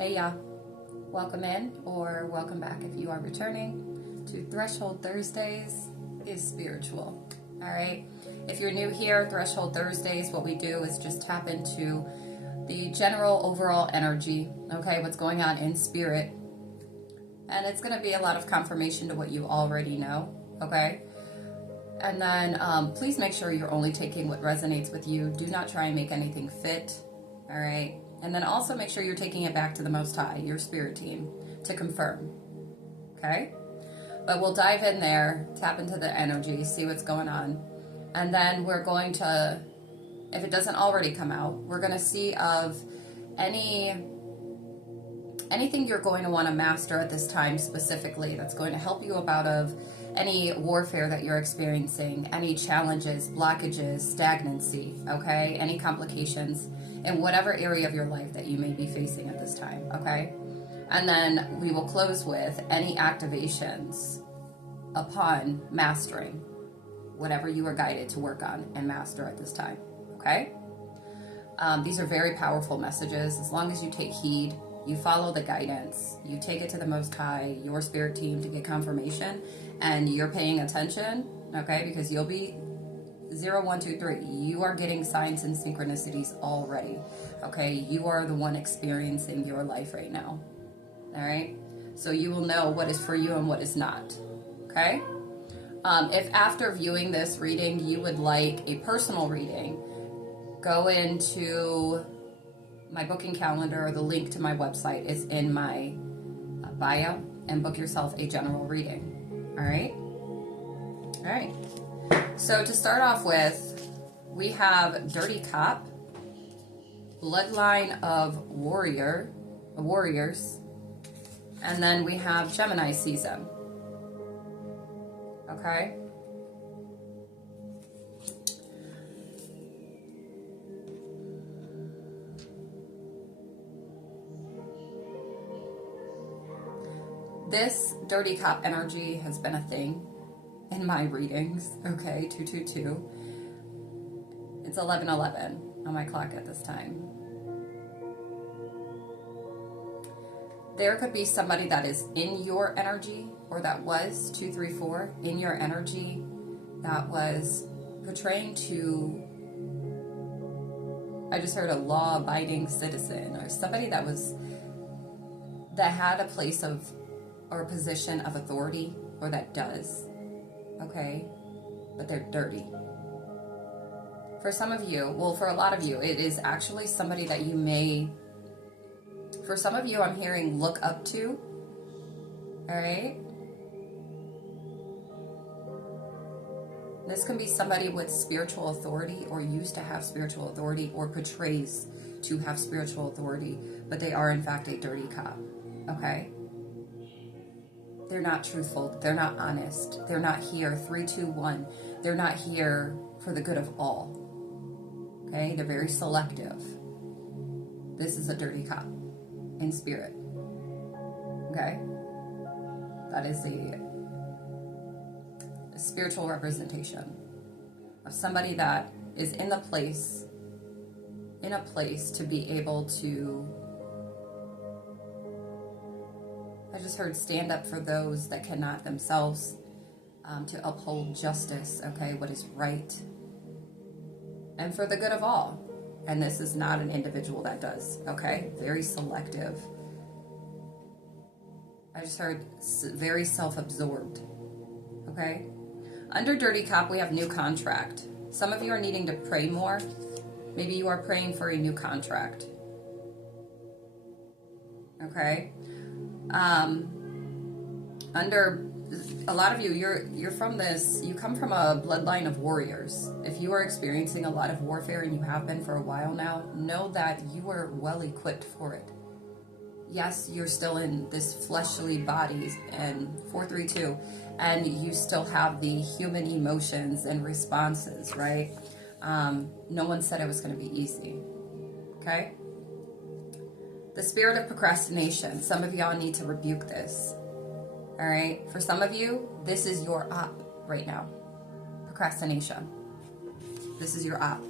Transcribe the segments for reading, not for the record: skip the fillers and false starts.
Hey y'all, welcome in or welcome back if you are returning to Threshold Thursdays is spiritual. All right. If you're new here, Threshold Thursdays, what we do is just tap into the general overall energy, okay, what's going on in spirit. And it's going to be a lot of confirmation to what you already know, okay? And then please make sure you're only taking what resonates with you. Do not try and make anything fit, all right? And then also make sure you're taking it back to the Most High, your spirit team, to confirm, okay? But we'll dive in there, tap into the energy, see what's going on. And then we're going to, if it doesn't already come out, we're going to see of anything you're going to want to master at this time specifically that's going to help you out of any warfare that you're experiencing, any challenges, blockages, stagnancy, okay? Any complications in whatever area of your life that you may be facing at this time, okay? And then we will close with any activations upon mastering whatever you are guided to work on and master at this time, okay? These are very powerful messages. As long as you take heed, you follow the guidance, you take it to the Most High, your spirit team, to get confirmation, and you're paying attention, okay? Because you'll be 0, 1, 2, 3. You are getting signs and synchronicities already, okay? You are the one experiencing your life right now, all right? So you will know what is for you and what is not, okay? If after viewing this reading you would like a personal reading, go into my booking calendar. The link to my website is in my bio, and book yourself a general reading. All right? All right. So to start off with, we have Dirty Cop, Bloodline of Warriors, and then we have Gemini Season. Okay? This Dirty Cop energy has been a thing in my readings, okay, 222. It's 11:11 on my clock at this time. There could be somebody that is in your energy, or that was 234 in your energy, that was portraying to, I just heard a law-abiding citizen, or somebody that had a place of or a position of authority, or that does, okay, but they're dirty. For some of you, well, for a lot of you, it is actually somebody that you may, for some of you, I'm hearing look up to, all right? This can be somebody with spiritual authority, or used to have spiritual authority, or portrays to have spiritual authority, but they are in fact a dirty cop, okay? They're not truthful. They're not honest. They're not here. 3, 2, 1. They're not here for the good of all. Okay? They're very selective. This is a dirty cop in spirit. Okay? That is a spiritual representation of somebody that is in a place to be able to, I just heard, stand up for those that cannot themselves, to uphold justice, okay, what is right, and for the good of all. And this is not an individual that does, okay? Very selective. I just heard very self-absorbed, okay? Under Dirty Cop, we have new contract. Some of you are needing to pray more. Maybe you are praying for a new contract, okay? Under a lot of you, you're from this, you come from a bloodline of warriors. If you are experiencing a lot of warfare, and you have been for a while now, know that you are well equipped for it. Yes, you're still in this fleshly bodies and 432, and you still have the human emotions and responses, right? No one said it was going to be easy, okay? The spirit of procrastination. Some of y'all need to rebuke this. All right? For some of you, this is your op right now. Procrastination. This is your op.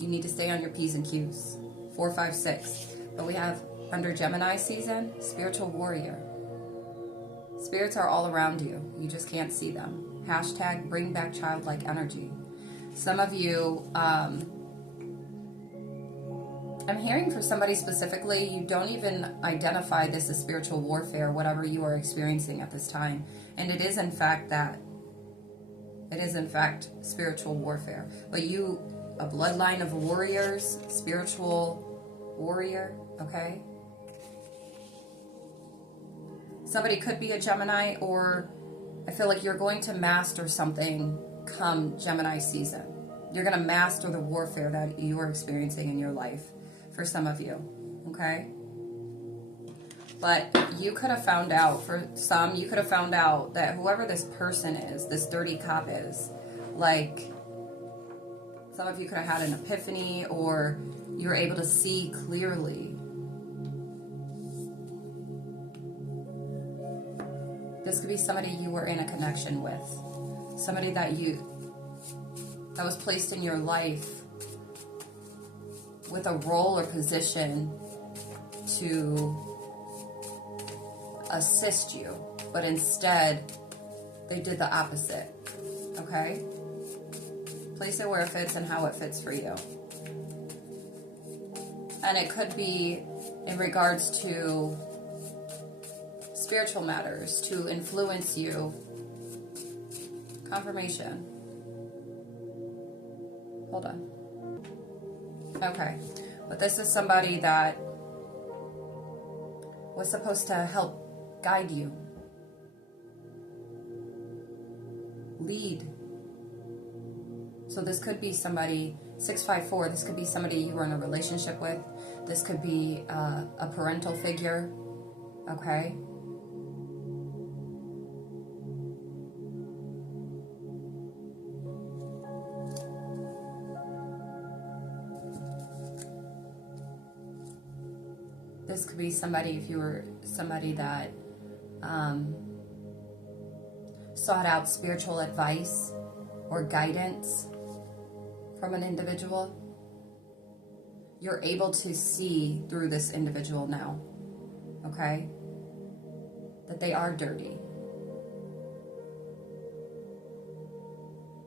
You need to stay on your P's and Q's. 4, 5, 6. But we have under Gemini season, spiritual warrior. Spirits are all around you. You just can't see them. Hashtag bring back childlike energy. Some of you, I'm hearing for somebody specifically, you don't even identify this as spiritual warfare, whatever you are experiencing at this time. And it is in fact that. It is in fact spiritual warfare. But you, a bloodline of warriors, spiritual warrior, okay? Somebody could be a Gemini, or I feel like you're going to master something come Gemini season. You're going to master the warfare that you are experiencing in your life for some of you, okay? But you could have found out, for some, you could have found out that whoever this person is, this dirty cop is, like, some of you could have had an epiphany, or you were able to see clearly. This could be somebody you were in a connection with. Somebody that was placed in your life with a role or position to assist you, but instead they did the opposite, okay? Place it where it fits and how it fits for you. And it could be in regards to spiritual matters, to influence you. Confirmation. Hold on. Okay, but this is somebody that was supposed to help guide you, lead. So this could be somebody, 654, this could be somebody you were in a relationship with. This could be a parental figure, okay? This could be somebody, if you were somebody that sought out spiritual advice or guidance from an individual. You're able to see through this individual now, okay? That they are dirty.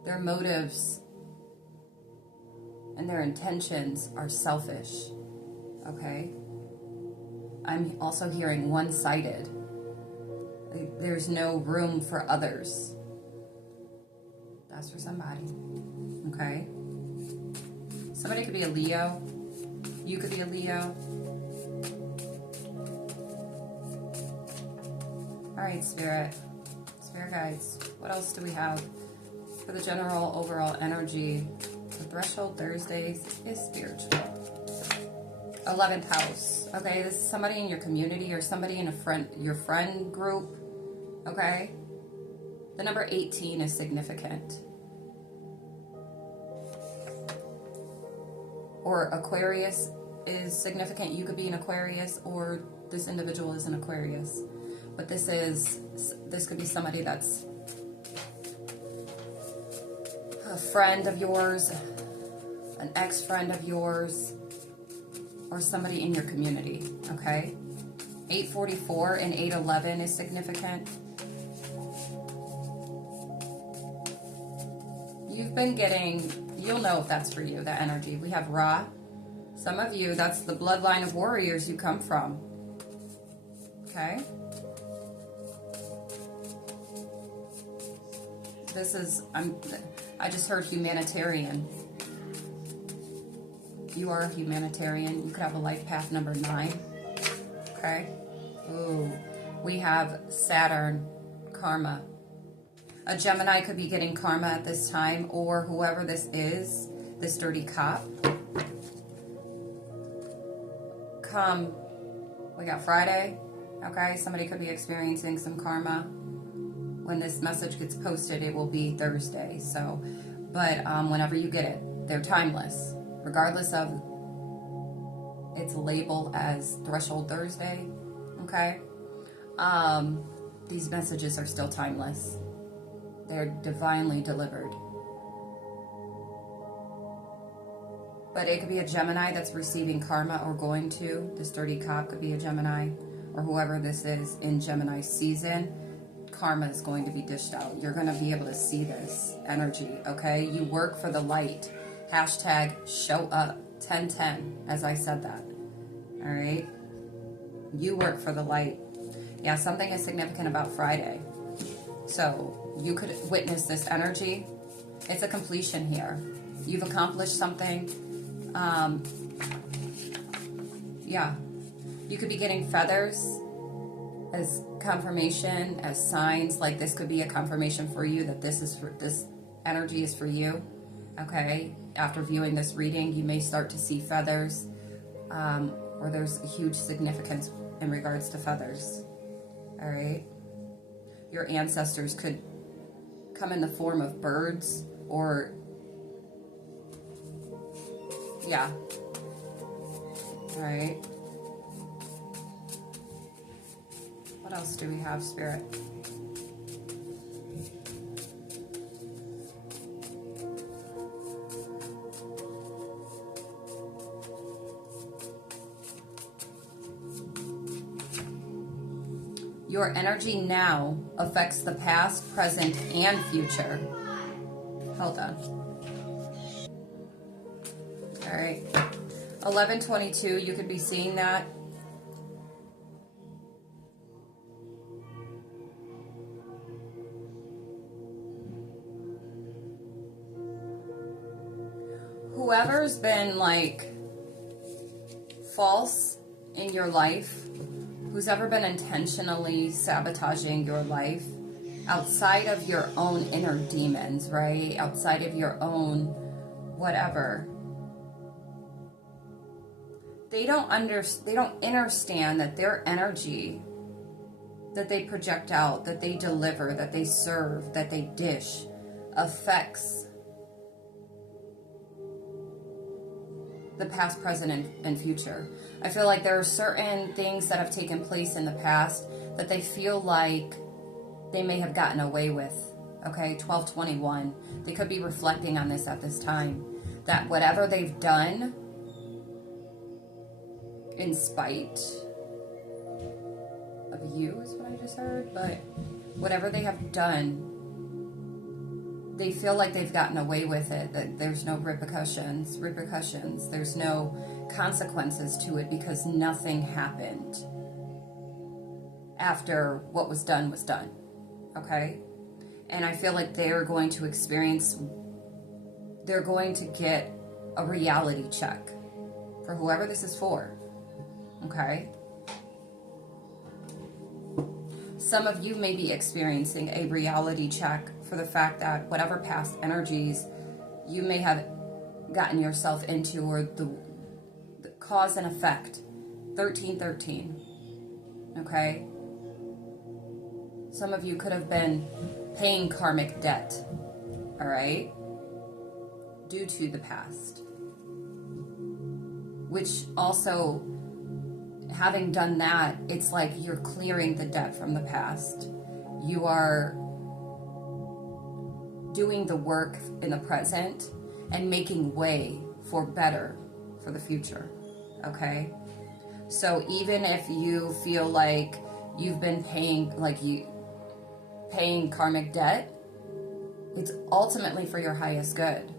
Their motives and their intentions are selfish, okay? I'm also hearing one-sided. There's no room for others. That's for somebody, okay? Somebody could be a Leo. You could be a Leo. All right, Spirit guides. What else do we have for the general overall energy? The threshold Thursdays is spiritual. 11th house. Okay, this is somebody in your community or somebody in your friend group. Okay, the number 18 is significant. Or Aquarius is significant. You could be an Aquarius, or this individual is an Aquarius. But this could be somebody that's a friend of yours, an ex-friend of yours, or somebody in your community, okay? 844 and 811 is significant. You've been getting, you'll know if that's for you, that energy. We have Ra. Some of you, that's the bloodline of warriors you come from, okay? This is, I just heard humanitarian. You are a humanitarian. You could have a life path number 9. Okay. Ooh. We have Saturn, karma. A Gemini could be getting karma at this time, or whoever this is, this dirty cop. We got Friday. Okay. Somebody could be experiencing some karma. When this message gets posted, it will be Thursday. So, but whenever you get it, they're timeless. Regardless of its label as Threshold Thursday, okay? These messages are still timeless. They're divinely delivered. But it could be a Gemini that's receiving karma or going to. This dirty cop could be a Gemini, or whoever this is in Gemini season. Karma is going to be dished out. You're going to be able to see this energy, okay? You work for the light. Hashtag show up. 1010, as I said that. All right? You work for the light. Yeah, something is significant about Friday. So you could witness this energy. It's a completion here. You've accomplished something. Yeah. You could be getting feathers as confirmation, as signs. Like this could be a confirmation for you that this energy is for you. Okay? After viewing this reading, you may start to see feathers, or there's a huge significance in regards to feathers. All right? Your ancestors could come in the form of birds or, yeah. All right. What else do we have, Spirit? Your energy now affects the past, present, and future. Hold on. All right. 1122, you could be seeing that. Whoever's been like false in your life, who's ever been intentionally sabotaging your life outside of your own inner demons, right? Outside of your own whatever. They don't understand that their energy that they project out, that they deliver, that they serve, that they dish affects the past, present, and future. I feel like there are certain things that have taken place in the past that they feel like they may have gotten away with. Okay, 1221. They could be reflecting on this at this time. That whatever they've done in spite of you is what I just heard. But whatever they have done, they feel like they've gotten away with it, that there's no repercussions, there's no consequences to it because nothing happened after what was done, okay? And I feel like they're going to get a reality check for whoever this is for, okay? Some of you may be experiencing a reality check for the fact that whatever past energies you may have gotten yourself into, or the cause and effect, 1313, okay? Some of you could have been paying karmic debt, all right, due to the past, which also, having done that, it's like you're clearing the debt from the past. You are doing the work in the present and making way for better for the future, okay? So even if you feel like you've been paying karmic debt, it's ultimately for your highest good.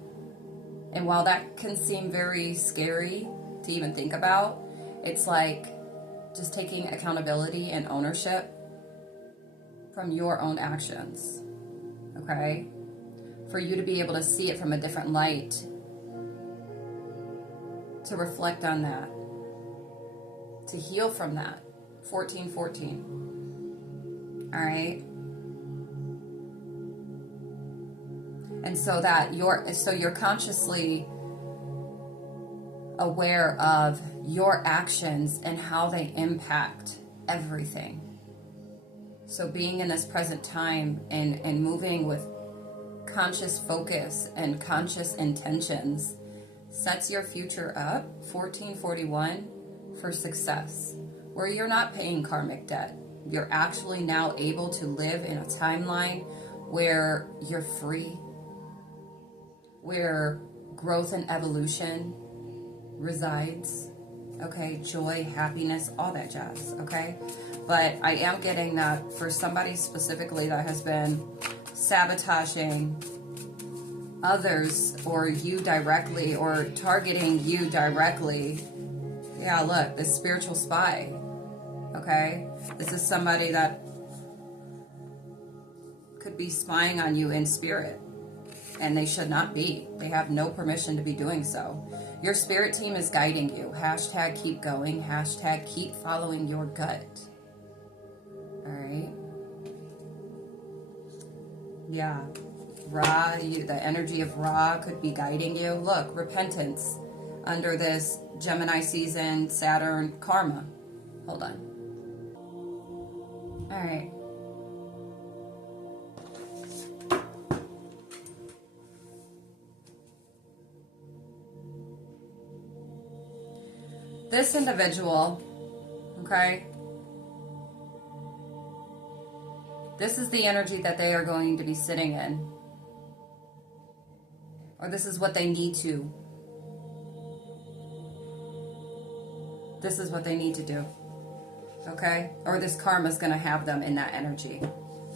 And while that can seem very scary to even think about, it's like just taking accountability and ownership from your own actions, okay? For you to be able to see it from a different light, to reflect on that, to heal from that. 1414. All right? And so that you're consciously aware of your actions and how they impact everything. So being in this present time and moving with conscious focus and conscious intentions sets your future up, 1441, for success, where you're not paying karmic debt. You're actually now able to live in a timeline where you're free, where growth and evolution resides. Okay, joy, happiness, all that jazz. Okay, but I am getting that for somebody specifically that has been sabotaging others or you directly or targeting you directly. Yeah, look, this spiritual spy. Okay, this is somebody that could be spying on you in spirit, and they should not be. They have no permission to be doing so. Your spirit team is guiding you. Hashtag keep going. Hashtag keep following your gut. All right. Yeah. Ra, the energy of Ra could be guiding you. Look, repentance under this Gemini season, Saturn karma. Hold on. All right. This individual, okay, this is the energy that they are going to be sitting in. Or this is what they need to. This is what they need to do. Okay? Or this karma is going to have them in that energy.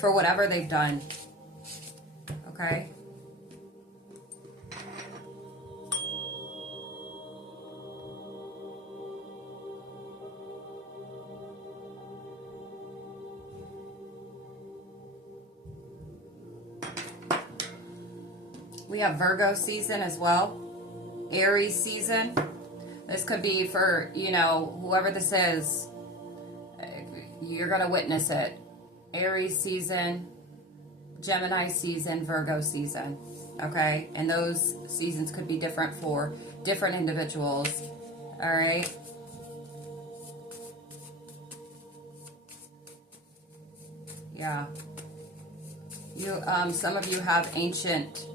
For whatever they've done. Okay? We have Virgo season as well. Aries season. This could be for, you know, whoever this is. You're going to witness it. Aries season, Gemini season, Virgo season. Okay? And those seasons could be different for different individuals. All right? Yeah. Some of you have ancient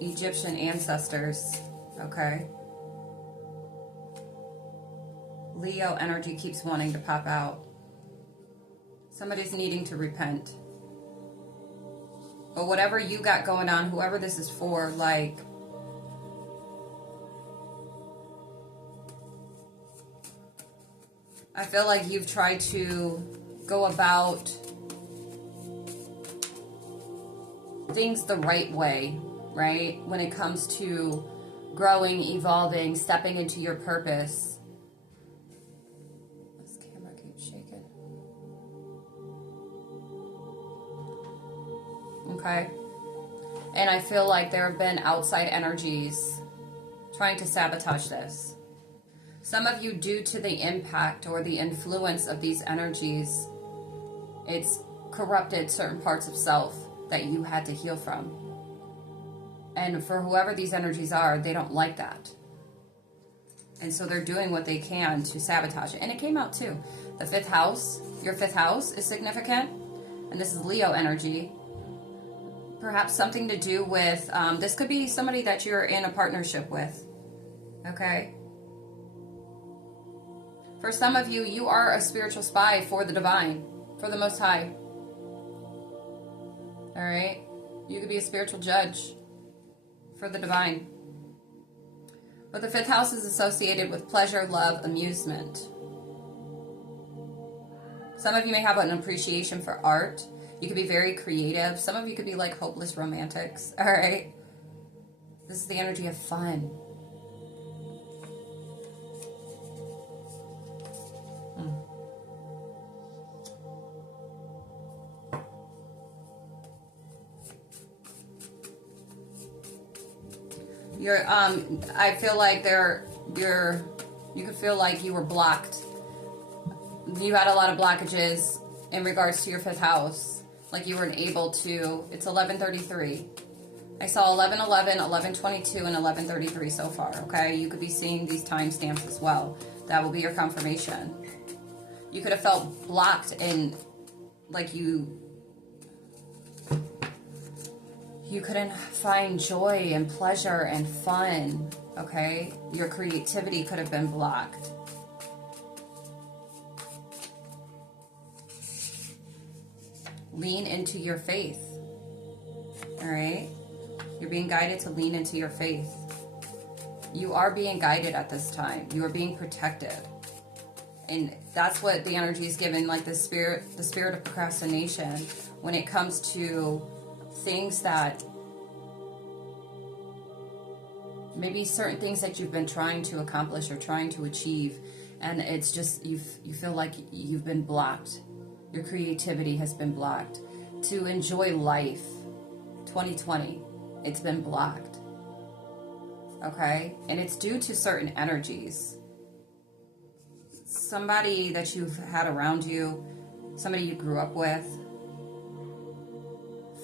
Egyptian ancestors. Okay? Leo energy keeps wanting to pop out. Somebody's needing to repent. But whatever you got going on, whoever this is for, like, I feel like you've tried to go about things the right way, right? When it comes to growing, evolving, stepping into your purpose. This camera keeps shaking. Okay. And I feel like there have been outside energies trying to sabotage this. Some of you, due to the impact or the influence of these energies, it's corrupted certain parts of self that you had to heal from. And for whoever these energies are, they don't like that. And so they're doing what they can to sabotage it. And it came out too. The fifth house, your fifth house is significant. And this is Leo energy. Perhaps something to do with, this could be somebody that you're in a partnership with. Okay? For some of you, you are a spiritual spy for the divine, for the Most High. All right? You could be a spiritual judge for the divine. But the fifth house is associated with pleasure, love, amusement. Some of you may have an appreciation for art. You could be very creative. Some of you could be like hopeless romantics. All right? This is the energy of fun. I feel like you could feel like you were blocked. You had a lot of blockages in regards to your fifth house. Like you weren't able to, it's 11:33. I saw 11:11, 11:22, and 11:33 so far, okay? You could be seeing these timestamps as well. That will be your confirmation. You could have felt blocked in, like you couldn't find joy and pleasure and fun, okay? Your creativity could have been blocked. Lean into your faith, all right? You're being guided to lean into your faith. You are being guided at this time. You are being protected. And that's what the energy is given, like the spirit of procrastination, when it comes to things that, maybe certain things that you've been trying to accomplish or trying to achieve, and it's just, you feel like you've been blocked. Your creativity has been blocked. To enjoy life, 2020, it's been blocked. Okay? And it's due to certain energies. Somebody that you've had around you, somebody you grew up with,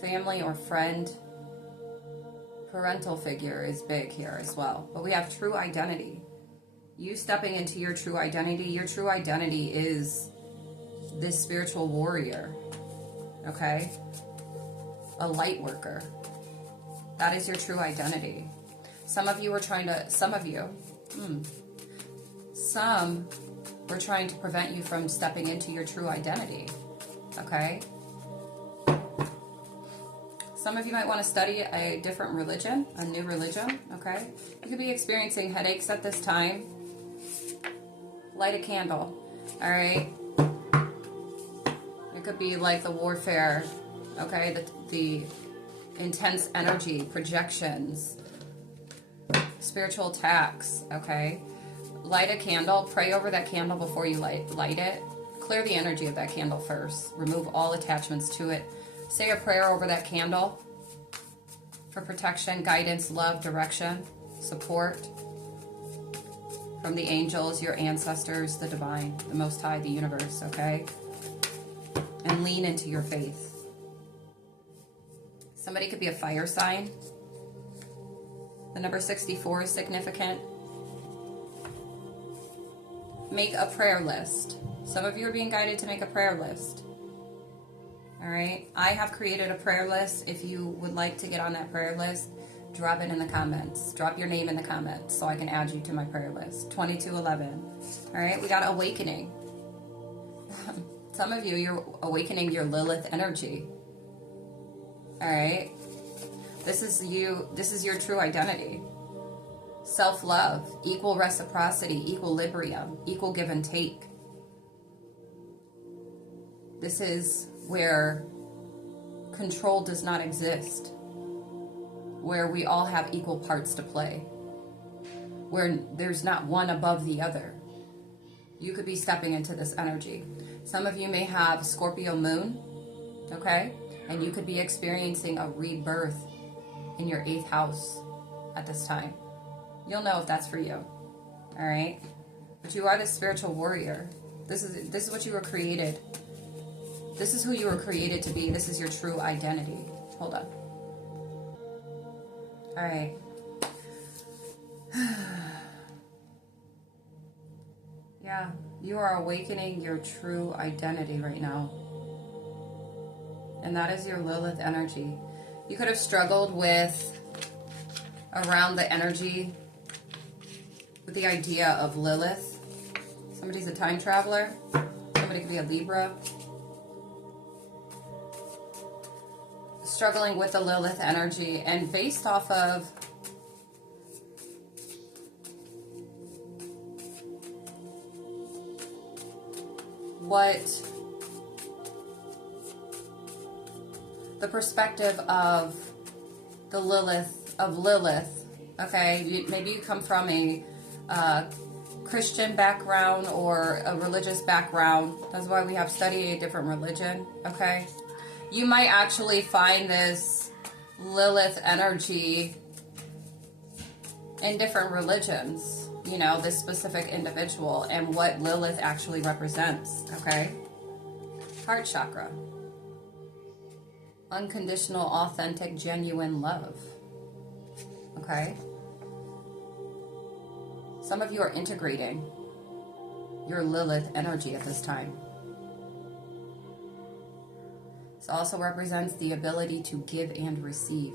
family or friend, parental figure is big here as well. But we have true identity. You stepping into your true identity. Your true identity is this spiritual warrior. Okay? A light worker. That is your true identity. Some of you were trying to, some were trying to prevent you from stepping into your true identity. Okay? Some of you might want to study a different religion, a new religion, okay? You could be experiencing headaches at this time. Light a candle, all right? It could be like the warfare, okay? The intense energy, projections, spiritual attacks, okay? Light a candle. Pray over that candle before you light it. Clear the energy of that candle first. Remove all attachments to it. Say a prayer over that candle for protection, guidance, love, direction, support from the angels, your ancestors, the divine, the Most High, the universe, okay? And lean into your faith. Somebody could be a fire sign. The number 64 is significant. Make a prayer list. Some of you are being guided to make a prayer list. All right, I have created a prayer list. If you would like to get on that prayer list, drop it in the comments. Drop your name in the comments so I can add you to my prayer list. 2211. All right, we got awakening. Some of you, you're awakening your Lilith energy. All right, this is you. This is your true identity. Self-love, equal reciprocity, equilibrium, equal give and take. This is where control does not exist, where we all have equal parts to play, where there's not one above the other. You could be stepping into this energy. Some of you may have Scorpio moon, okay? And you could be experiencing a rebirth in your 8th house at this time. You'll know if that's for you, all right? But you are the spiritual warrior. This is what you were created. This is who you were created to be. This is your true identity. Hold on. All right. Yeah, you are awakening your true identity right now. And that is your Lilith energy. You could have struggled with around the energy with the idea of Lilith. Somebody's a time traveler. Somebody could be a Libra. Struggling with the Lilith energy, and based off of what the perspective of the Lilith, okay, maybe you come from a Christian background or a religious background. That's why we have studied a different religion, okay? You might actually find this Lilith energy in different religions, you know, this specific individual and what Lilith actually represents, okay? Heart chakra. Unconditional, authentic, genuine love, okay? Some of you are integrating your Lilith energy at this time. This also represents the ability to give and receive.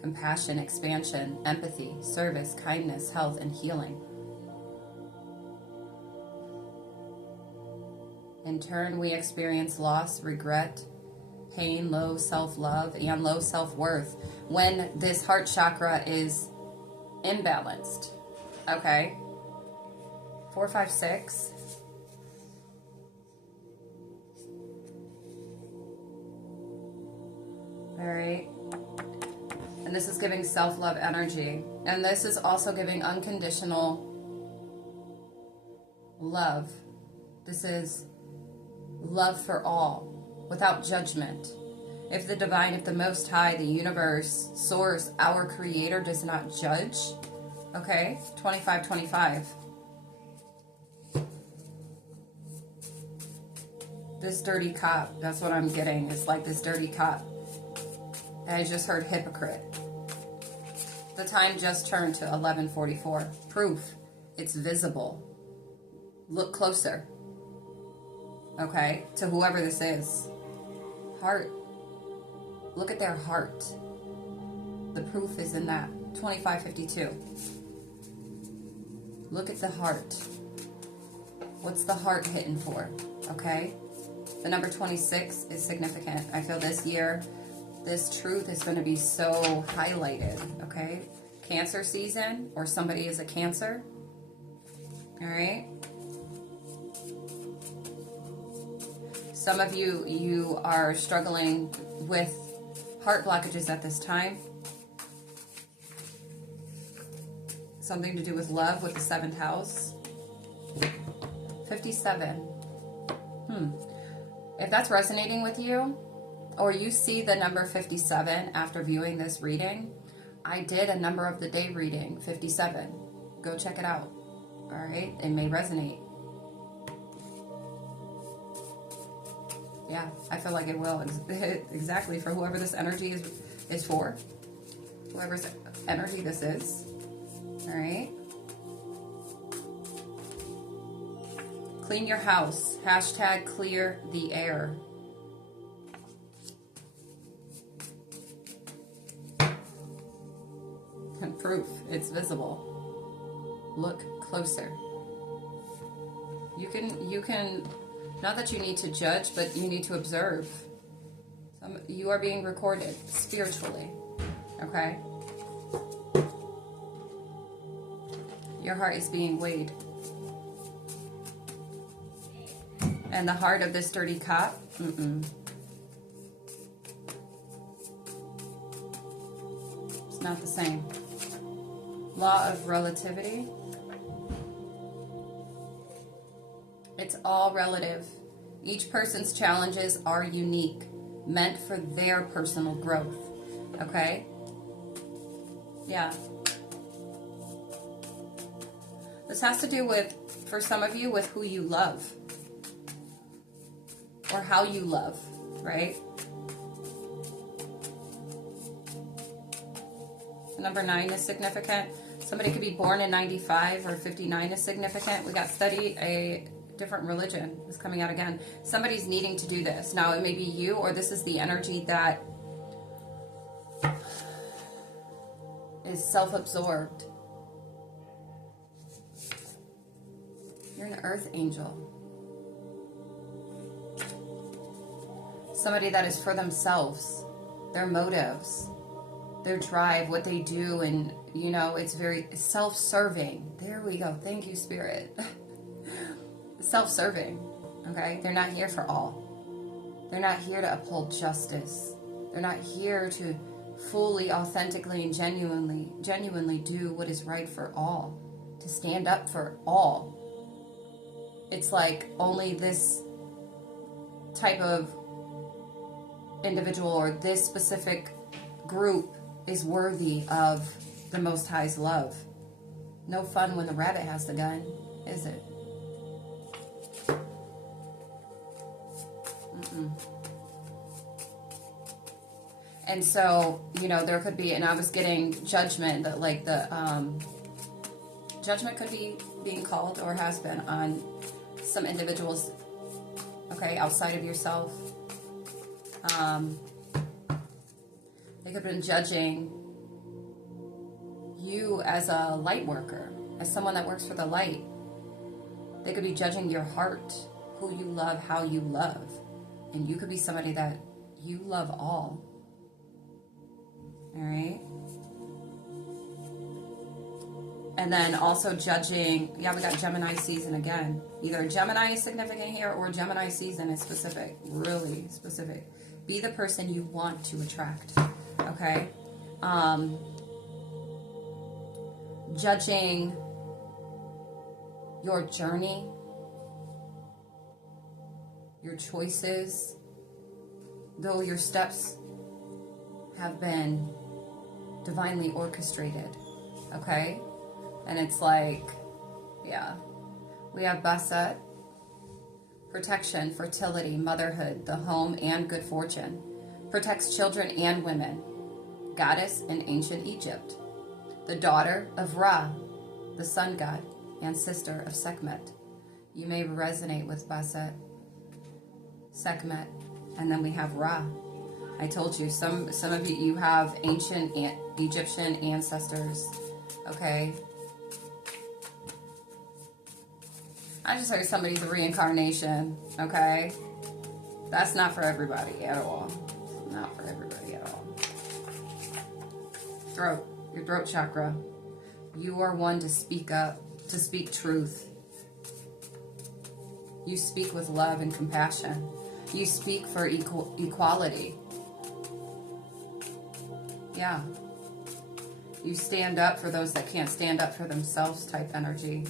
Compassion, expansion, empathy, service, kindness, health, and healing. In turn, we experience loss, regret, pain, low self-love, and low self-worth when this heart chakra is imbalanced. Okay. 4, 5, 6. All right. And this is giving self-love energy. And this is also giving unconditional love. This is love for all, without judgment. If the divine, if the Most High, the universe, source, our creator does not judge, okay, 25, 25. This dirty cop, that's what I'm getting. It's like this dirty cop. And I just heard hypocrite. The time just turned to 11:44. Proof. It's visible. Look closer. Okay, to whoever this is. Heart. Look at their heart. The proof is in that. 25:52. Look at the heart. What's the heart hitting for? Okay? The number 26 is significant. I feel this year, this truth is going to be so highlighted. Okay? Cancer season, or somebody is a Cancer. All right? Some of you are struggling with heart blockages at this time. Something to do with love with the 7th house. 57. If that's resonating with you, or you see the number 57 after viewing this reading, I did a number of the day reading, 57. Go check it out. All right? It may resonate. Yeah, I feel like it will. Exactly, for whoever this energy is for. Whoever's energy this is. All right? Clean your house. Hashtag clear the air. And proof. It's visible. Look closer. You can, not that you need to judge, but you need to observe. You are being recorded spiritually. Okay? Your heart is being weighed. And the heart of this dirty cop, it's not the same. Law of relativity. It's all relative. Each person's challenges are unique, meant for their personal growth. Okay? Yeah. This has to do with, for some of you, with who you love. Or how you love, right? Number 9 is significant. Somebody could be born in 95 or 59 is significant. We got study a different religion is coming out again. Somebody's needing to do this. Now, it may be you, or this is the energy that is self-absorbed. You're an earth angel. Somebody that is for themselves, their motives, their drive, what they do, and, you know, it's very self-serving. There we go. Thank you, Spirit. Self-serving, okay? They're not here for all. They're not here to uphold justice. They're not here to fully, authentically, and genuinely do what is right for all, to stand up for all. It's like only this type of individual or this specific group is worthy of the Most High's love. No fun when the rabbit has the gun, is it? And so, you know, there could be, and I was getting judgment, that like the judgment could be being called, or has been, on some individuals, okay, outside of yourself. They could have been judging you as a light worker, as someone that works for the light. They could be judging your heart, who you love, how you love. And you could be somebody that you love all. All right? And then also judging, yeah, we got Gemini season again. Either Gemini is significant here or Gemini season is specific, really specific. Be the person you want to attract, okay? Judging your journey, your choices, though your steps have been divinely orchestrated, okay? And it's like, yeah, we have Basset, protection, fertility, motherhood, the home, and good fortune. Protects children and women. Goddess in ancient Egypt. The daughter of Ra, the sun god, and sister of Sekhmet. You may resonate with Basset, Sekhmet, and then we have Ra. I told you, some of you have ancient Egyptian ancestors, okay? I just heard somebody's a reincarnation, okay? That's not for everybody at all. Not for everybody at all. Throat, your throat chakra. You are one to speak up, to speak truth. You speak with love and compassion. You speak for equality. Yeah. You stand up for those that can't stand up for themselves type energy.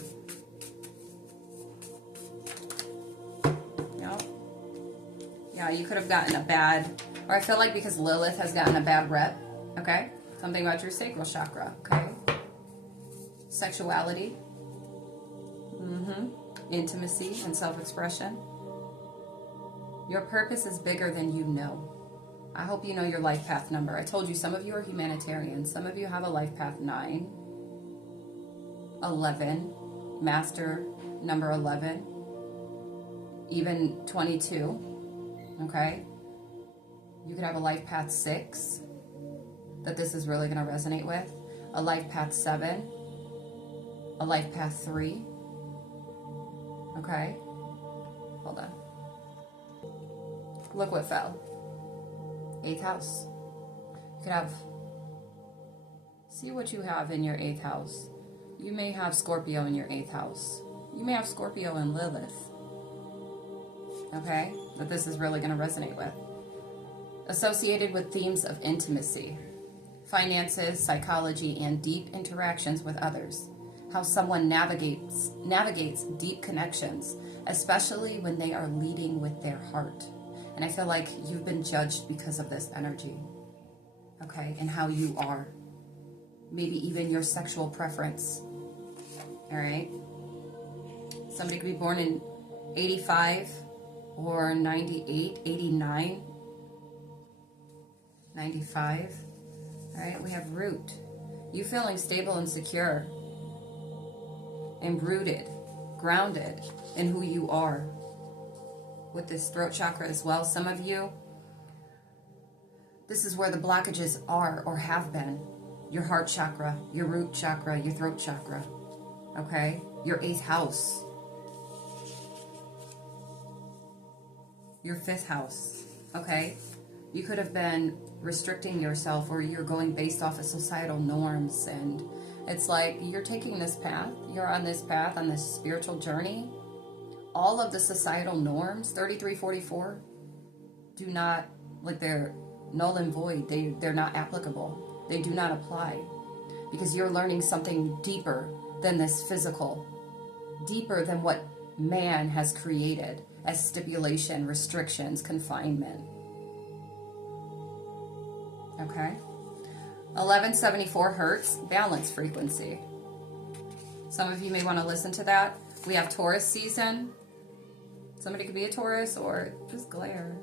Yeah, you could have gotten a bad, or I feel like because Lilith has gotten a bad rep, okay? Something about your sacral chakra, okay? Sexuality, intimacy and self-expression. Your purpose is bigger than you know. I hope you know your life path number. I told you some of you are humanitarians. Some of you have a life path 9, 11, master number 11, even 22. Okay, you could have a life path 6 that this is really going to resonate with, a life path 7, a life path 3. Okay, hold on. Look what fell. 8th house. You could have, see what you have in your 8th house. You may have Scorpio in your 8th house. You may have Scorpio in Lilith. Okay, that this is really going to resonate with. Associated with themes of intimacy, finances, psychology, and deep interactions with others. How someone navigates deep connections, especially when they are leading with their heart. And I feel like you've been judged because of this energy, okay, and how you are. Maybe even your sexual preference, all right? Somebody could be born in 85, or 98, 89, 95. All right, we have root. You feeling stable and secure and rooted, grounded in who you are. With this throat chakra as well, some of you, this is where the blockages are or have been. Your heart chakra, your root chakra, your throat chakra, okay? Your 8th house. Your 5th house, okay? You could have been restricting yourself, or you're going based off of societal norms, and it's like you're taking this path, you're on this path, on this spiritual journey. All of the societal norms, 3344, do not, like, they're null and void. They're not applicable. They do not apply, because you're learning something deeper than this physical, deeper than what man has created as stipulation, restrictions, confinement. Okay? 1174 hertz, balance frequency. Some of you may want to listen to that. We have Taurus season. Somebody could be a Taurus, or just glare.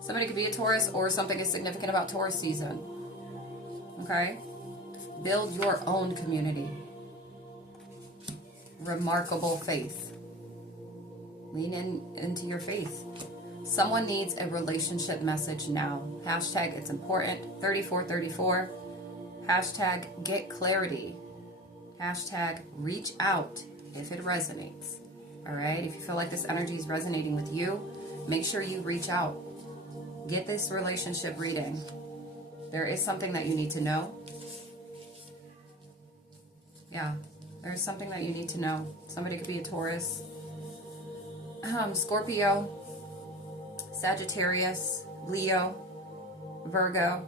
Somebody could be a Taurus, or something is significant about Taurus season. Okay? Build your own community. Remarkable faith. Lean into your faith. Someone needs a relationship message now. Hashtag it's important. 3434. Hashtag get clarity. Hashtag reach out if it resonates. All right? If you feel like this energy is resonating with you, make sure you reach out. Get this relationship reading. There is something that you need to know. Yeah, there's something that you need to know. Somebody could be a Taurus, Scorpio, Sagittarius, Leo, Virgo,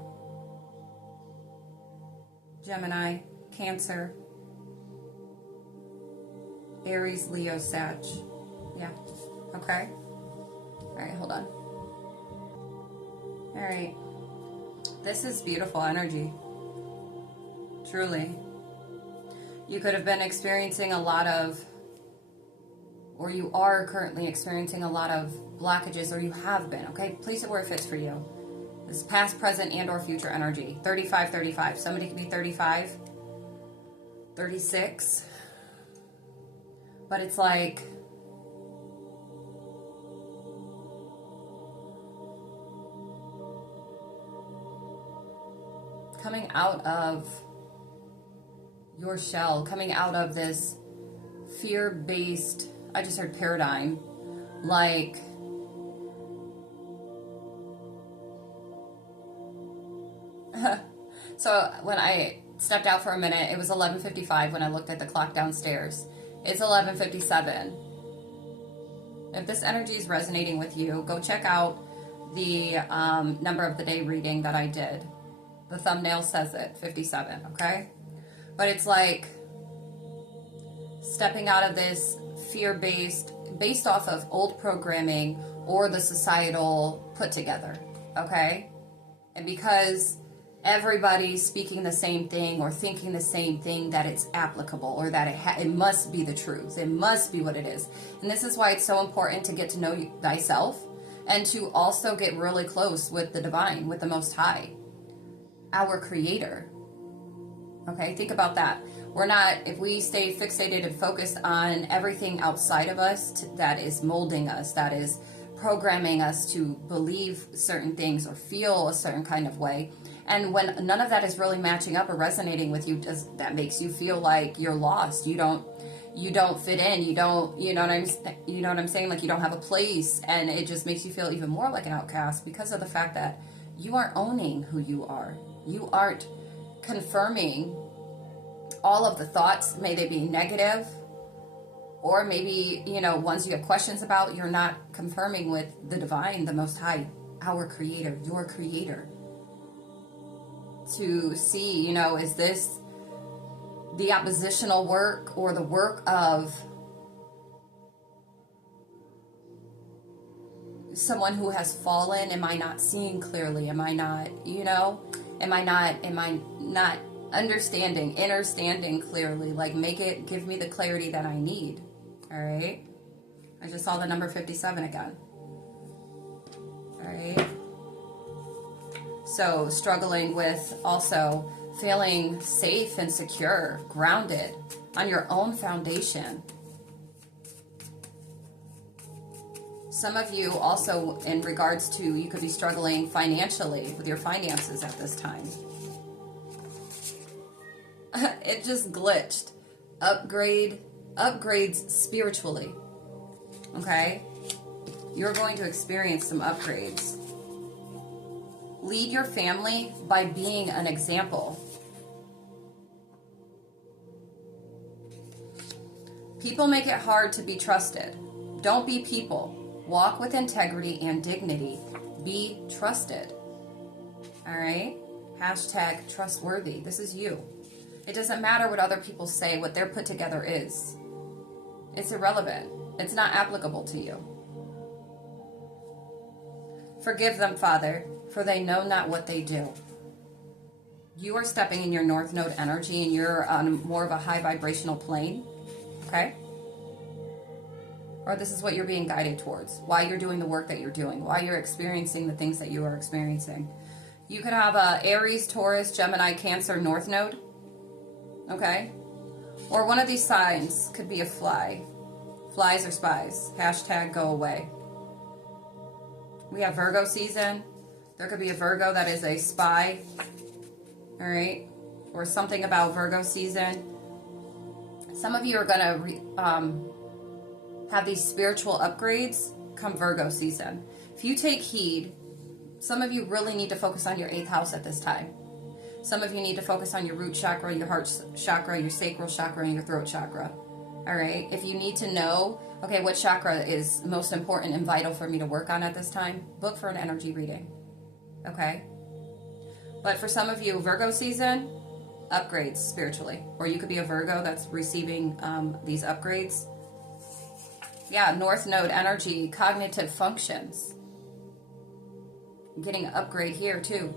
Gemini, Cancer, Aries, Leo, Sag. Yeah. Okay. All right, hold on. All right. This is beautiful energy. Truly. You could have been experiencing a lot of, or you are currently experiencing a lot of blockages, or you have been, okay? Place it where it fits for you. This is past, present, and or future energy. 35, 35. Somebody could be 35, 36. But it's like, coming out of your shell, coming out of this fear-based, I just heard paradigm, like, so when I stepped out for a minute, it was 11:55 when I looked at the clock downstairs. It's 11:57. If this energy is resonating with you, go check out the number of the day reading that I did. The thumbnail says it, 57, okay? But it's like stepping out of this fear-based, based off of old programming or the societal put together, okay? And because everybody's speaking the same thing or thinking the same thing, that it's applicable, or that it must be the truth. It must be what it is. And this is why it's so important to get to know thyself, and to also get really close with the divine, with the Most High, our Creator. Okay, think about that. We're not, if we stay fixated and focused on everything outside of us that is molding us, that is programming us to believe certain things or feel a certain kind of way, and when none of that is really matching up or resonating with you, that makes you feel like you're lost. You don't fit in. You know what I'm saying? Like, you don't have a place, and it just makes you feel even more like an outcast because of the fact that you aren't owning who you are. You aren't confirming all of the thoughts, may they be negative, or maybe, ones you have questions about, you're not confirming with the divine, the Most High, our Creator, your Creator. To see, is this the oppositional work or the work of someone who has fallen? Am I not seeing clearly? Am I not, am I not understanding clearly? Like, give me the clarity that I need. All right. I just saw the number 57 again. All right. So struggling with also feeling safe and secure, grounded on your own foundation. Some of you also, in regards to, you could be struggling financially with your finances at this time. It just glitched. Upgrades spiritually. Okay? You're going to experience some upgrades. Lead your family by being an example. People make it hard to be trusted. Don't be people. Walk with integrity and dignity. Be trusted. All right? Hashtag trustworthy. This is you. It doesn't matter what other people say, what their put together is. It's irrelevant. It's not applicable to you. Forgive them, Father, for they know not what they do. You are stepping in your North Node energy, and you're on more of a high vibrational plane, okay? Or this is what you're being guided towards, why you're doing the work that you're doing, why you're experiencing the things that you are experiencing. You could have a Aries, Taurus, Gemini, Cancer, North Node, okay? Or one of these signs could be a fly. Flies are spies. Hashtag go away. We have Virgo season. There could be a Virgo that is a spy. All right. Or something about Virgo season. Some of you are going to have these spiritual upgrades come Virgo season. If you take heed, some of you really need to focus on your 8th house at this time. Some of you need to focus on your root chakra, your heart chakra, your sacral chakra, and your throat chakra. All right. If you need to know, okay, what chakra is most important and vital for me to work on at this time, book for an energy reading. Okay. But for some of you, Virgo season, upgrades spiritually. Or you could be a Virgo that's receiving these upgrades. Yeah, North Node energy, cognitive functions. Getting an upgrade here too.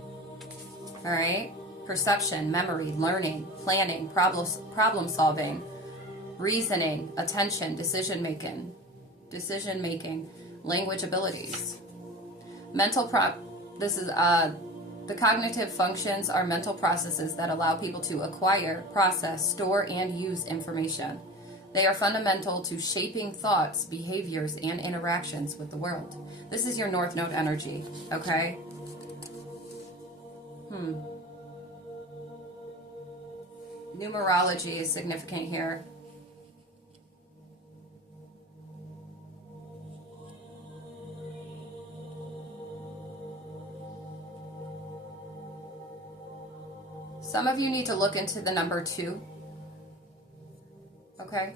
All right. Perception, memory, learning, planning, problem solving, reasoning, attention, decision making, language abilities. This is the cognitive functions are mental processes that allow people to acquire, process, store, and use information. They are fundamental to shaping thoughts, behaviors, and interactions with the world. This is your North Node energy, okay? Numerology is significant here. Some of you need to look into the number 2, okay?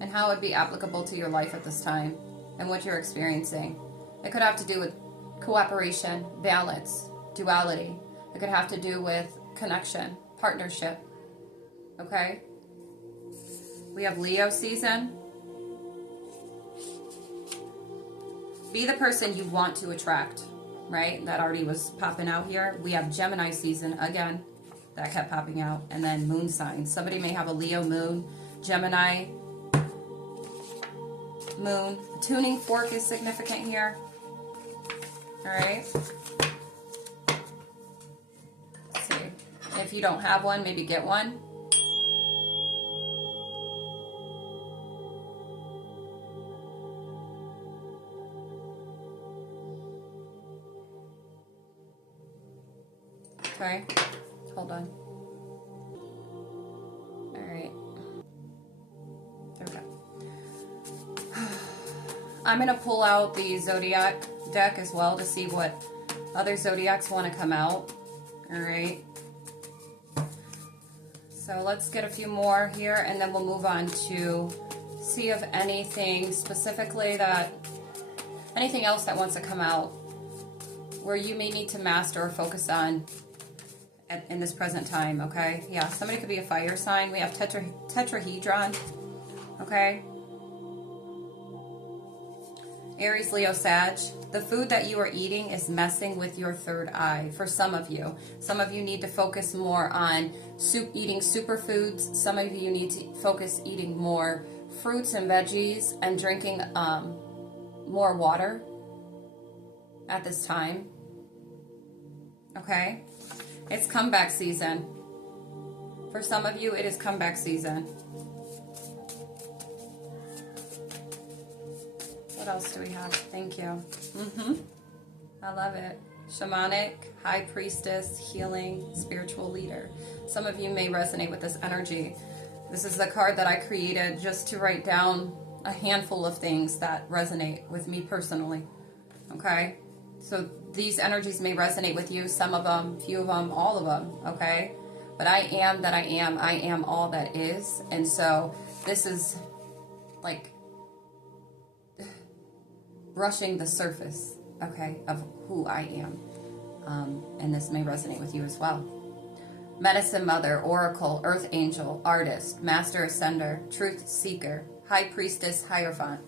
And how it would be applicable to your life at this time and what you're experiencing. It could have to do with cooperation, balance, duality. It could have to do with connection, partnership, okay? We have Leo season. Be the person you want to attract. Right? That already was popping out here. We have Gemini season again. That kept popping out. And then moon signs. Somebody may have a Leo moon, Gemini moon. Tuning fork is significant here. All right. Let's see. If you don't have one, maybe get one. Okay, hold on. All right. There we go. I'm going to pull out the Zodiac deck as well to see what other Zodiacs want to come out. All right. So let's get a few more here and then we'll move on to see if anything specifically anything else that wants to come out where you may need to master or focus on in this present time, okay? Yeah, somebody could be a fire sign. We have tetrahedron, okay? Aries, Leo, Sag. The food that you are eating is messing with your third eye for some of you. Some of you need to focus more on eating superfoods. Some of you need to focus eating more fruits and veggies and drinking more water at this time, okay? It's comeback season. For some of you, it is comeback season. What else do we have? Thank you. I love it. Shamanic, high priestess, healing, spiritual leader. Some of you may resonate with this energy. This is the card that I created just to write down a handful of things that resonate with me personally. Okay? So these energies may resonate with you, some of them, few of them, all of them, okay? But I am that I am all that is. And so this is like brushing the surface, okay, of who I am. And this may resonate with you as well. Medicine Mother, Oracle, Earth Angel, Artist, Master Ascender, Truth Seeker, High Priestess, Hierophant,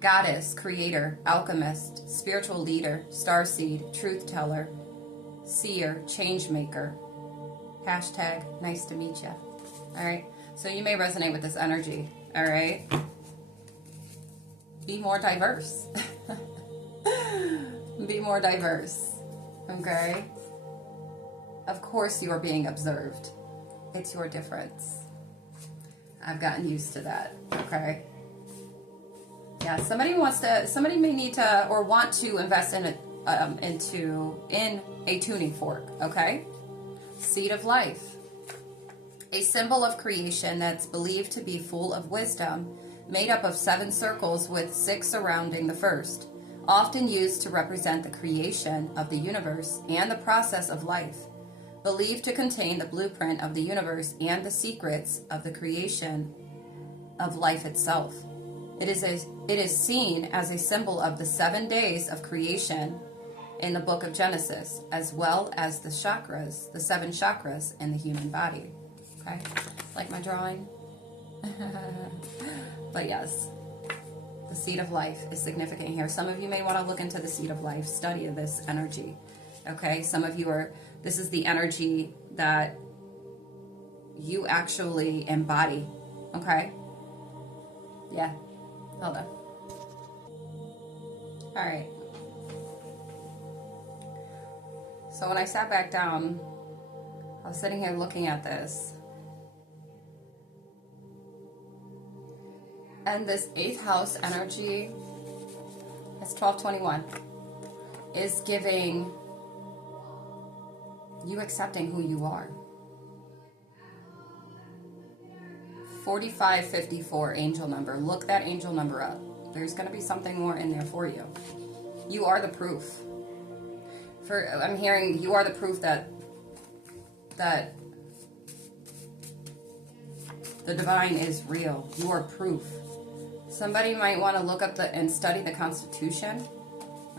Goddess, Creator, Alchemist, Spiritual Leader, Starseed, Truth Teller, Seer, Change Maker. Hashtag nice to meet you. All right. So you may resonate with this energy. All right. Be more diverse. Be more diverse. Okay. Of course you are being observed. It's your difference. I've gotten used to that. Okay. Yeah, somebody may need to or want to invest in a tuning fork, okay? Seed of life. A symbol of creation that's believed to be full of wisdom, made up of 7 circles with 6 surrounding the first, often used to represent the creation of the universe and the process of life. believed to contain the blueprint of the universe and the secrets of the creation of life itself. It is seen as a symbol of the 7 days of creation in the book of Genesis, as well as the chakras, the 7 chakras in the human body. Okay, like my drawing? But yes, the seed of life is significant here. Some of you may want to look into the seed of life, study this energy. Okay, some of you this is the energy that you actually embody. Okay, yeah, hold on. All right. So when I sat back down, I was sitting here looking at this. And this 8th house energy, it's 1221, is giving you accepting who you are. 4554 angel number. Look that angel number up. There's going to be something more in there for you. You are the proof. I'm hearing you are the proof that the divine is real. You are proof. Somebody might want to look up and study the Constitution.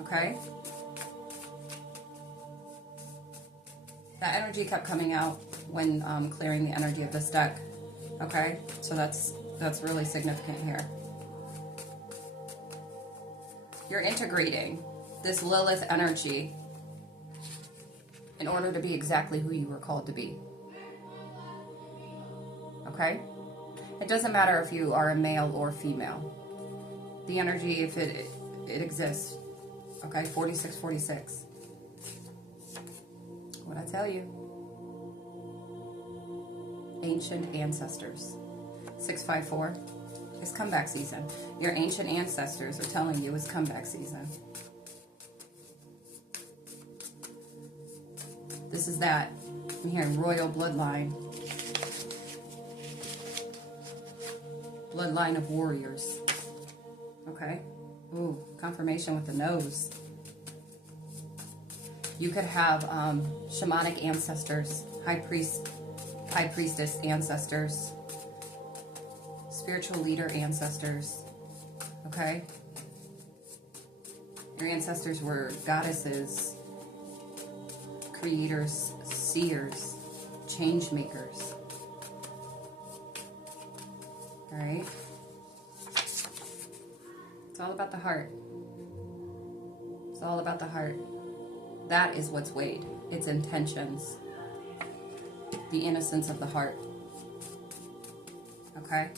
Okay? That energy kept coming out when clearing the energy of this deck. Okay? So that's really significant here. You're integrating this Lilith energy in order to be exactly who you were called to be. Okay? It doesn't matter if you are a male or female. The energy, if it exists. Okay? 4646. What'd I tell you? Ancient ancestors. 654. It's comeback season. Your ancient ancestors are telling you it's comeback season. This is that. I'm hearing royal bloodline. Bloodline of warriors. Okay. Ooh, confirmation with the nose. You could have shamanic ancestors, high priestess ancestors, spiritual leader ancestors. Okay. Your ancestors were goddesses, creators, seers, change makers. All right. It's all about the heart. It's all about the heart. That is what's weighed. It's intentions. The innocence of the heart. Okay?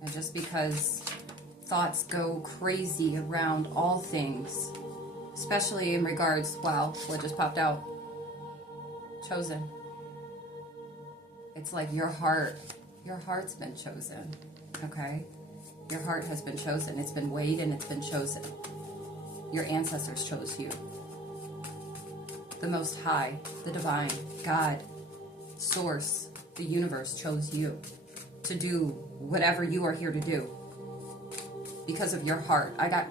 And just because thoughts go crazy around all things, especially in regards, wow, what just popped out? Chosen. It's like your heart's been chosen. Okay? Your heart has been chosen. It's been weighed and it's been chosen. Your ancestors chose you. The Most High, the Divine, God, Source, the universe chose you to do whatever you are here to do. Because of your heart. I got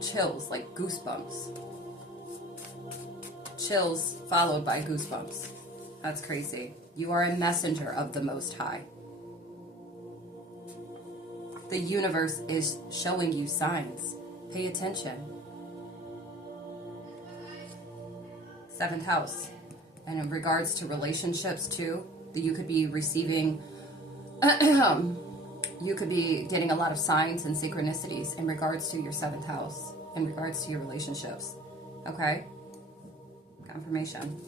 chills, like goosebumps. Chills followed by goosebumps. That's crazy. You are a messenger of the Most High. The universe is showing you signs. Pay attention. 7th house. And in regards to relationships too, that you could be receiving, you could be getting a lot of signs and synchronicities in regards to your 7th house, in regards to your relationships. Okay? Confirmation.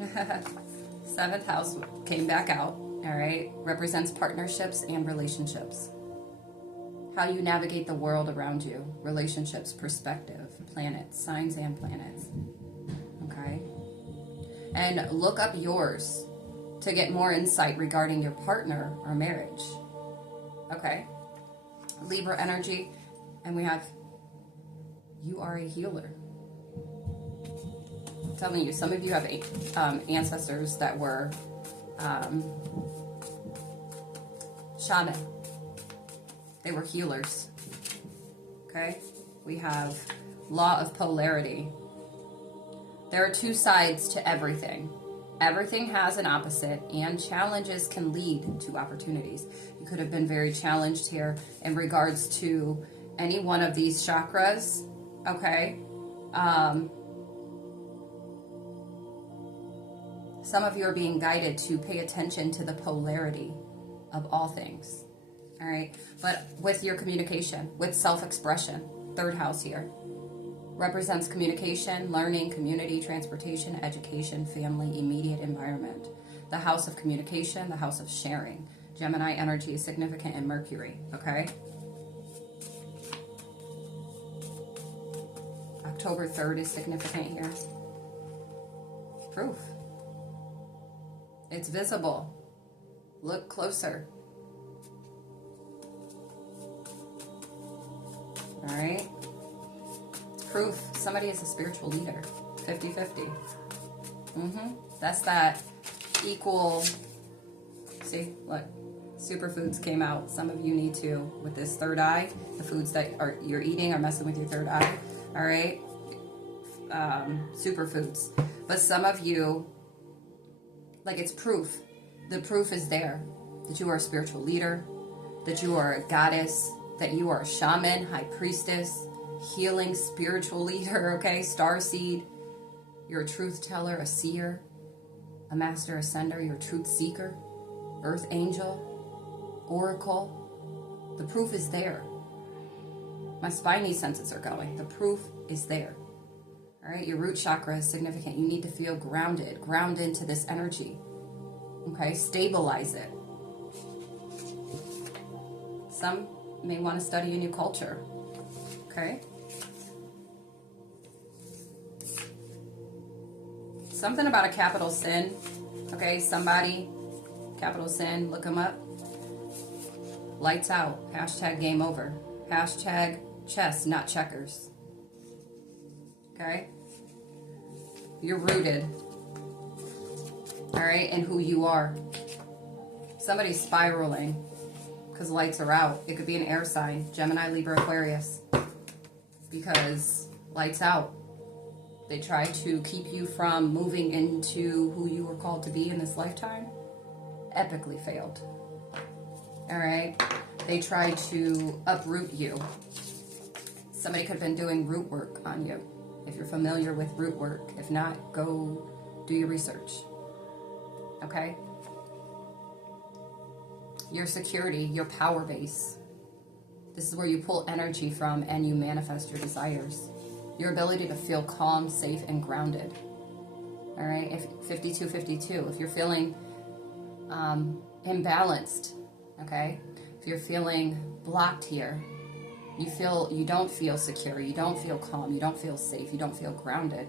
7th house came back out. All right, represents partnerships and relationships. How you navigate the world around you, relationships, perspective, planets, signs and planets. Okay, and look up yours to get more insight regarding your partner or marriage. Okay, Libra energy, and we have you are a healer. I'm telling you, some of you have ancestors that were shaman. They were healers. Okay? We have law of polarity. There are two sides to everything. Everything has an opposite, and challenges can lead to opportunities. You could have been very challenged here in regards to any one of these chakras, okay? Some of you are being guided to pay attention to the polarity of all things, all right? But with your communication, with self-expression, third house here, represents communication, learning, community, transportation, education, family, immediate environment. The house of communication, the house of sharing. Gemini energy is significant in Mercury, okay? October 3rd is significant here. Proof. It's visible. Look closer. All right? Proof. Somebody is a spiritual leader. 50-50. That's that equal. See, look. Superfoods came out. Some of you need to, with this third eye, the foods that you're eating are messing with your third eye. All right? Superfoods. But some of you, like, it's proof. The proof is there that you are a spiritual leader, that you are a goddess, that you are a shaman, high priestess, healing spiritual leader, okay? Starseed. You're a truth teller, a seer, a master ascender, you're a truth seeker, earth angel, oracle. The proof is there. My spidey senses are going. The proof is there. All right, your root chakra is significant. You need to feel grounded. Ground into this energy. Okay, stabilize it. Some may want to study a new culture. Okay? Something about a capital sin. Okay, somebody, capital sin, look them up. Lights out. Hashtag game over. Hashtag chess, not checkers. Okay? You're rooted. All right, in who you are. Somebody's spiraling because lights are out. It could be an air sign. Gemini, Libra, Aquarius. Because lights out. They try to keep you from moving into who you were called to be in this lifetime. Epically failed. All right? They try to uproot you. Somebody could have been doing root work on you. If you're familiar with root work. If not, go do your research. Okay? Your security, your power base. This is where you pull energy from and you manifest your desires. Your ability to feel calm, safe, and grounded. All right? If 52-52, if you're feeling imbalanced, okay? If you're feeling blocked here, you don't feel secure, you don't feel calm, you don't feel safe, you don't feel grounded.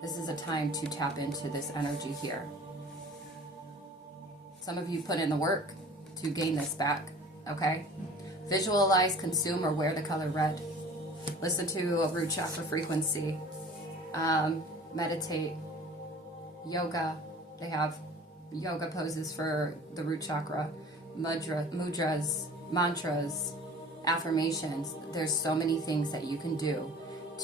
This is a time to tap into this energy here. Some of you put in the work to gain this back, okay? Visualize, consume, or wear the color red. Listen to a root chakra frequency. Meditate. Yoga. They have yoga poses for the root chakra. Mudras, mantras, affirmations. There's so many things that you can do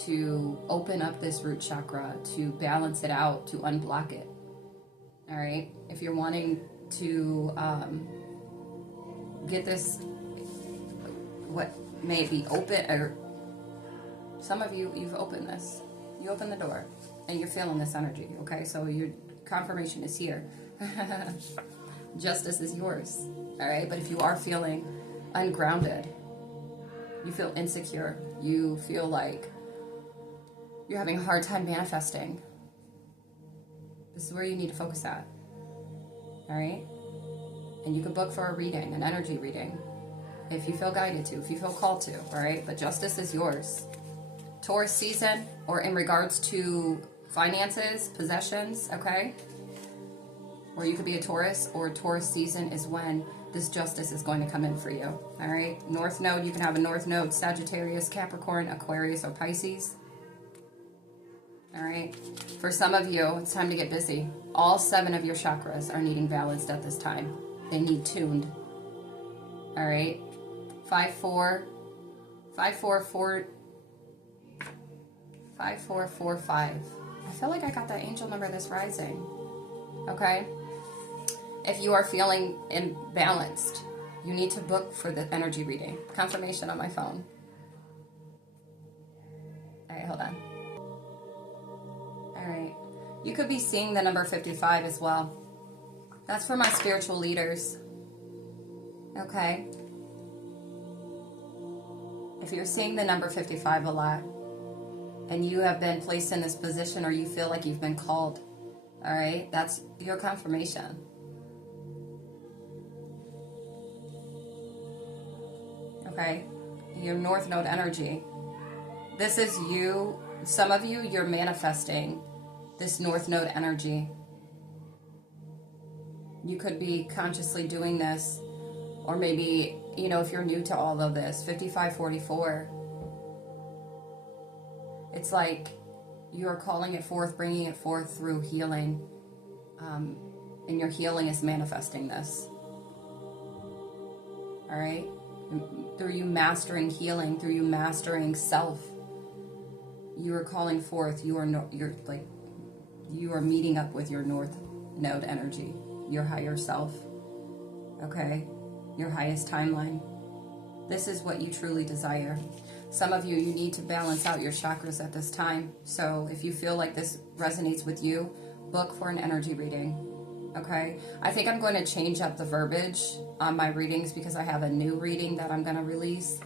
to open up this root chakra, to balance it out, to unblock it. All right? If you're wanting to get this, what may be open, or some of you, you've opened this. You open the door and you're feeling this energy, okay? So your confirmation is here. Justice is yours, all right? But if you are feeling ungrounded, you feel insecure, you feel like you're having a hard time manifesting, this is where you need to focus at, all right? And you can book for a reading, an energy reading, if you feel guided to, if you feel called to, all right? But justice is yours. Taurus season, or in regards to finances, possessions, okay? Or you could be a Taurus, or Taurus season is when this justice is going to come in for you, all right? North node, you can have a north node, Sagittarius, Capricorn, Aquarius, or Pisces. All right? For some of you, it's time to get busy. All 7 of your chakras are needing balanced at this time. They need tuned. All right? 5445. I feel like I got that angel number this rising. Okay? If you are feeling imbalanced, you need to book for the energy reading. Confirmation on my phone. All right, hold on. All right. You could be seeing the number 55 as well. That's for my spiritual leaders. Okay? If you're seeing the number 55 a lot, and you have been placed in this position or you feel like you've been called, all right, that's your confirmation. Okay? Your North Node energy. This is you. Some of you, you're manifesting this North Node energy. You could be consciously doing this, or maybe, you know, if you're new to all of this, 5544. It's like you're calling it forth, bringing it forth through healing. And your healing is manifesting this. All right? Through you mastering healing, through you mastering self, you are calling forth, you are meeting up with your North Node energy, your higher self, okay? Your highest timeline. This is what you truly desire. Some of you, you need to balance out your chakras at this time. So if you feel like this resonates with you, book for an energy reading, okay? I think I'm going to change up the verbiage on my readings because I have a new reading that I'm going to release.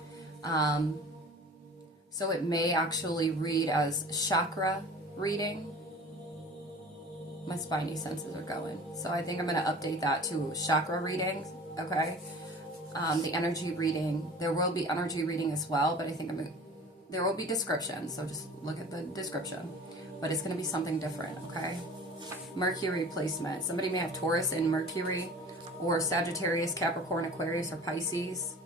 So it may actually read as chakra reading. My spidey senses are going. So I think I'm going to update that to chakra readings, okay? The energy reading, there will be energy reading as well, but I think there will be description, so just look at the description. But it's going to be something different, okay? Mercury placement. Somebody may have Taurus in Mercury, or Sagittarius, Capricorn, Aquarius, or Pisces.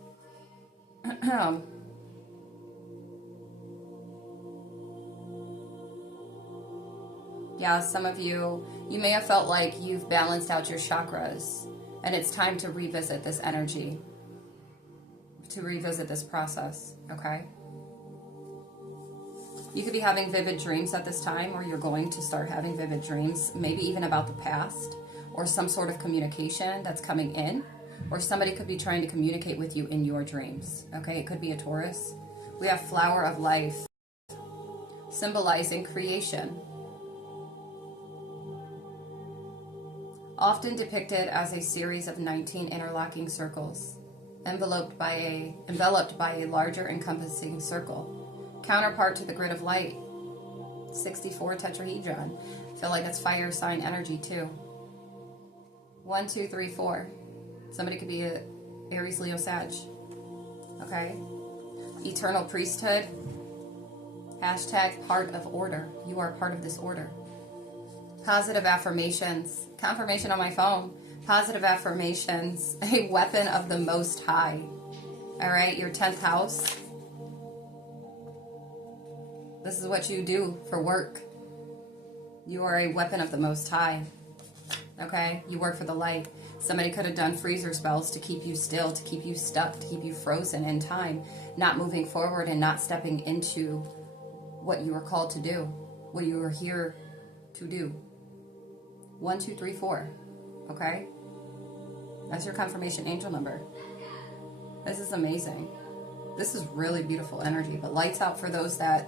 Yeah, some of you, you may have felt like you've balanced out your chakras, and it's time to revisit this energy, to revisit this process, okay? You could be having vivid dreams at this time, or you're going to start having vivid dreams, maybe even about the past, or some sort of communication that's coming in, or somebody could be trying to communicate with you in your dreams, okay? It could be a Taurus. We have Flower of Life, symbolizing creation. Often depicted as a series of 19 interlocking circles, enveloped by a larger encompassing circle. Counterpart to the grid of light, 64 tetrahedron. I feel like that's fire sign energy too. 1, 2, 3, 4. Somebody could be a Aries, Leo, Sag. Okay. Eternal priesthood. Hashtag part of order. You are part of this order. Positive affirmations. Confirmation on my phone. Positive affirmations. A weapon of the Most High. All right. Your 10th house. This is what you do for work. You are a weapon of the Most High. Okay? You work for the light. Somebody could have done freezer spells to keep you still, to keep you stuck, to keep you frozen in time, not moving forward and not stepping into what you were called to do, what you were here to do. 1, 2, 3, 4. Okay? That's your confirmation angel number. This is amazing. This is really beautiful energy, but lights out for those that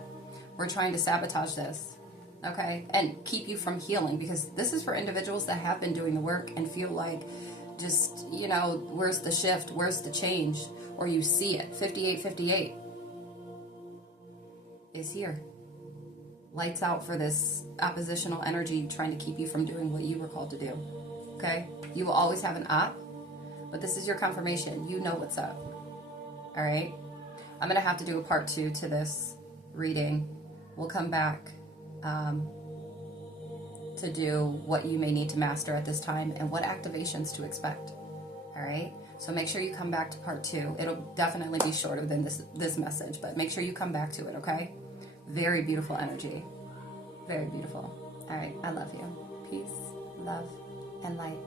were trying to sabotage this. Okay? And keep you from healing, because this is for individuals that have been doing the work and feel like just, you know, where's the shift? Where's the change? Or you see it. 5858 is here. Lights out for this oppositional energy trying to keep you from doing what you were called to do. Okay? You will always have an op, but this is your confirmation. You know what's up. All right? I'm going to have to do a part 2 to this reading. We'll come back to do what you may need to master at this time and what activations to expect. All right? So make sure you come back to part 2. It'll definitely be shorter than this message, but make sure you come back to it, okay? Very beautiful energy. Very beautiful. All right, I love you. Peace, love, and light.